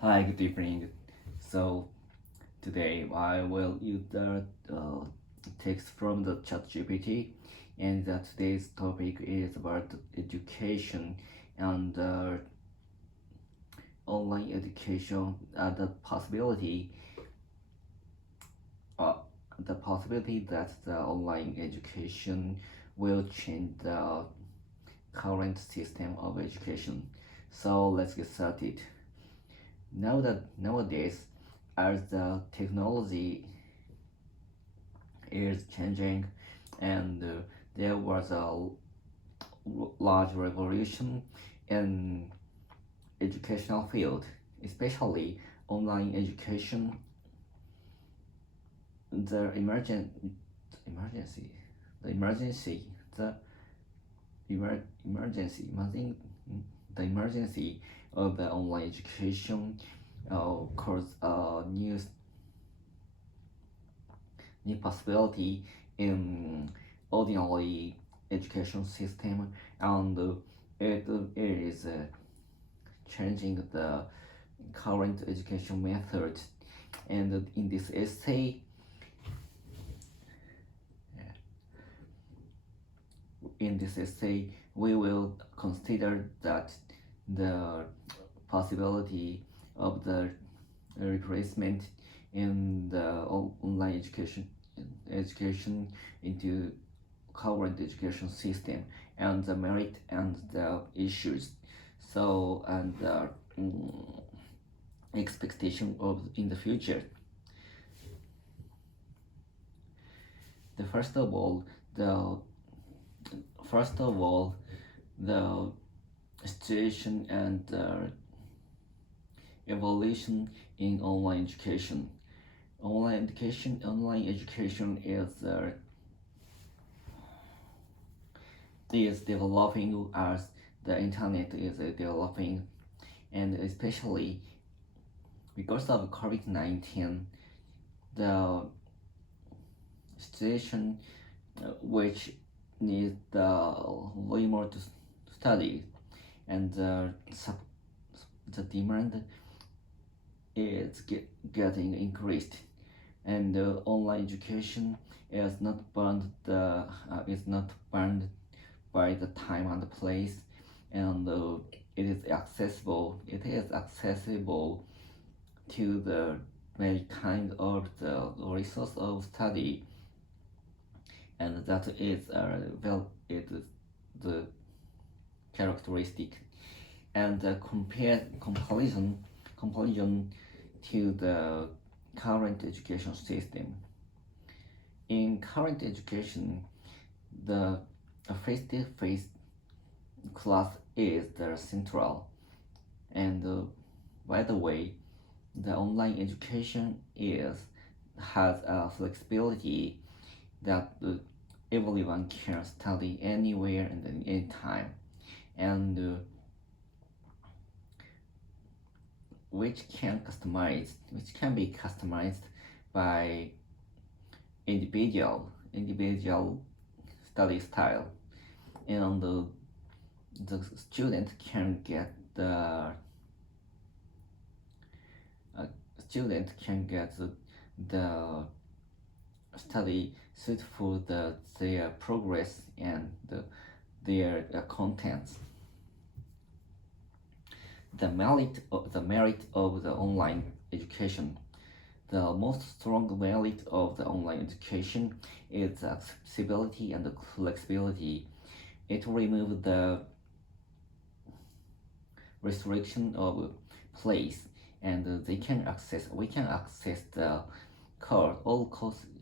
Hi, good evening. So today I will use the text from the ChatGPT, and today's topic is about education and online education. Uh, the possibility that the online education will change the current system of education. So let's get started. Nowadays, as the technology is changing, and there was a large revolution in educational field, especially online education. The emergency, the emergency, the emergency, the emergency of the online education caused a new possibility in ordinary education system, and it is changing the current education method. And in this essay, we will consider that the possibility of the replacement in the online education into current education system, and the merit and the issues. So, and the expectation of in the future. First of all, the situation and evolution in online education. Online education is developing as the internet is developing, and especially because of COVID-19, the situation which needs the remote study, and the demand is getting increased, and online education is not bound by the time and the place, and it is accessible to the very kind of the resource of study, and that is the characteristic, and comparison to the current education system. In current education, the face-to-face class is the central, and by the way, the online education has a flexibility that everyone can study anywhere and anytime, and which can be customized by individual study style, and the student can get the study suit for their progress and their contents. The merit of the online education. The most strong merit of the online education is the accessibility and the flexibility. It removes the restriction of place, and we can access the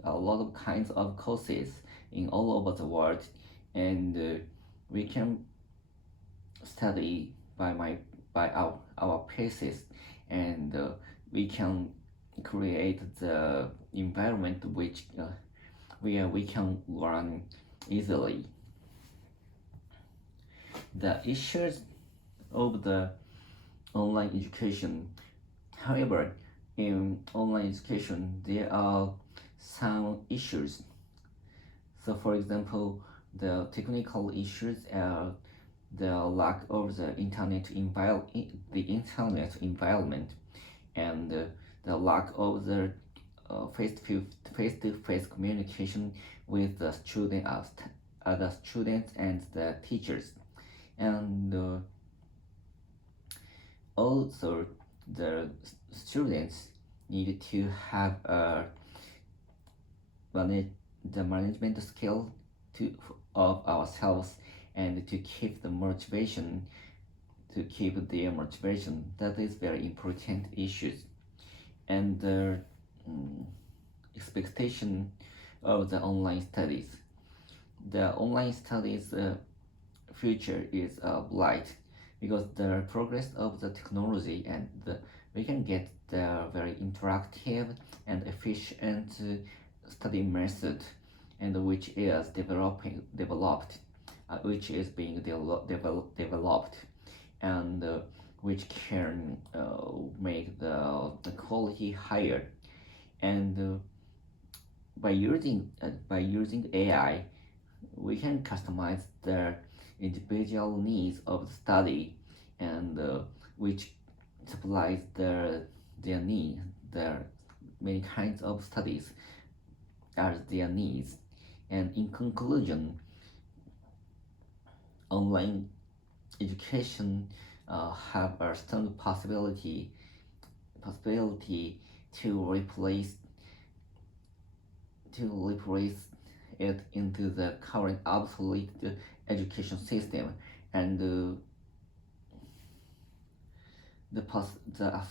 a lot of kinds of courses in all over the world, and we can study by our paces, and we can create the environment where we can learn easily. The issues of the online education. However, in online education, there are some issues. So, for example, the technical issues are the lack of the internet environment, and the lack of the face-to-face communication with the students and the teachers, and also the students need to have the management skill of ourselves and to keep their motivation. That is very important issues, and the expectation of the online studies. The online studies future is bright because the progress of the technology and we can get the very interactive and efficient study method, and which is which is being developed, and which can make the quality higher, and by using AI, we can customize the individual needs of the study, and which supplies their many kinds of studies as their needs. And in conclusion, online education have a strong possibility to replace it into the current obsolete education system, and the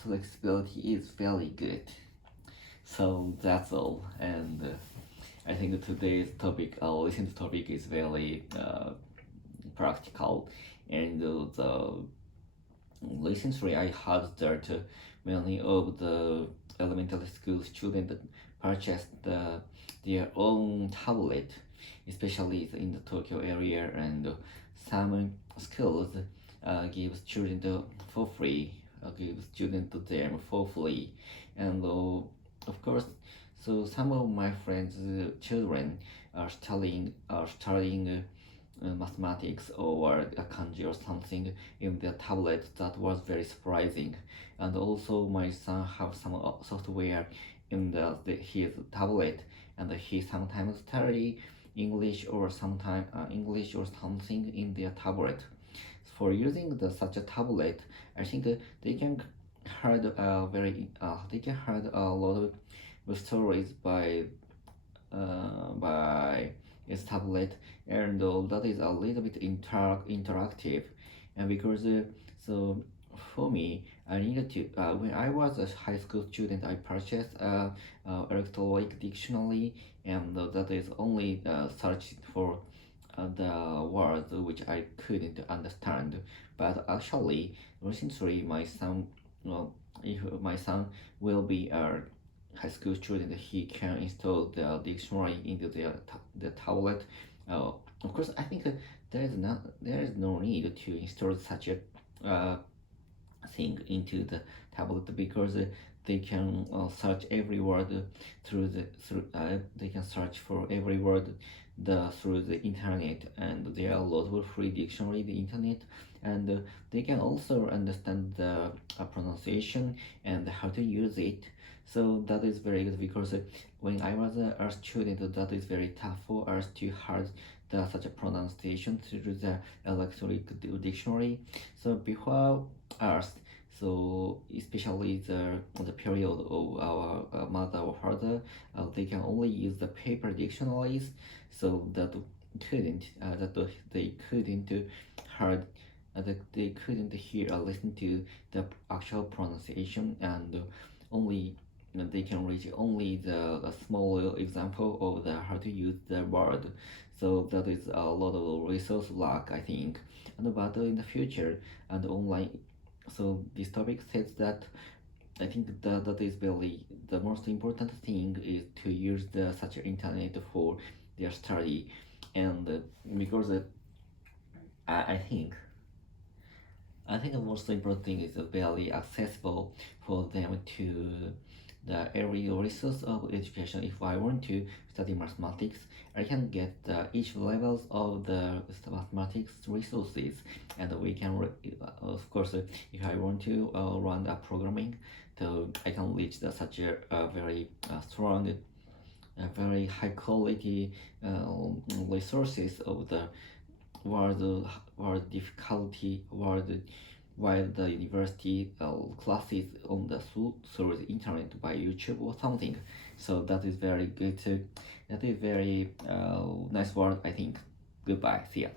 flexibility is very good. So that's all, and I think today's topic, our listening topic, is very practical, and the recently I heard that many of the elementary school students purchased their own tablet, especially in the Tokyo area, and some schools give students for free, and of course, so some of my friends' children are studying mathematics or a kanji or something in their tablet. That was very surprising, and also my son have some software in his tablet, and he sometimes study English or sometimes English or something in their tablet. For using such a tablet, I think they can heard a lot of stories by its tablet, and that is a little bit interactive, and because so for me, I needed to when I was a high school student, I purchased electronic dictionary, and that is only searched for the words which I couldn't understand. But actually, recently if my son will be a high school student, he can install the dictionary into the tablet. Of course, I think there is no need to install such a thing into the tablet, because they can search every word they can search for every word through the internet, and there are a lot of free dictionary in the internet, and they can also understand the pronunciation and how to use it. So that is very good, because when I was a student, that is very tough for us to have such a pronunciation through the electronic dictionary. So before us, so especially the period of our mother or father, they can only use the paper dictionaries, so that they couldn't heard that they couldn't hear or listen to the actual pronunciation, and only they can reach only the small example of how to use the word. So that is a lot of resource lack, I think. And but in the future, and online, so this topic says that I think that is really the most important thing is to use such internet for their study, and because I think the most important thing is very accessible for them to every resource of education. If I want to study mathematics, I can get each levels of the mathematics resources, and we can, of course, if I want to run a programming, so I can reach such a very strong, very high quality resources of the world difficulty, while the university classes on through the internet by YouTube or something. So that is very good. That is very nice word, I think. Goodbye. See ya.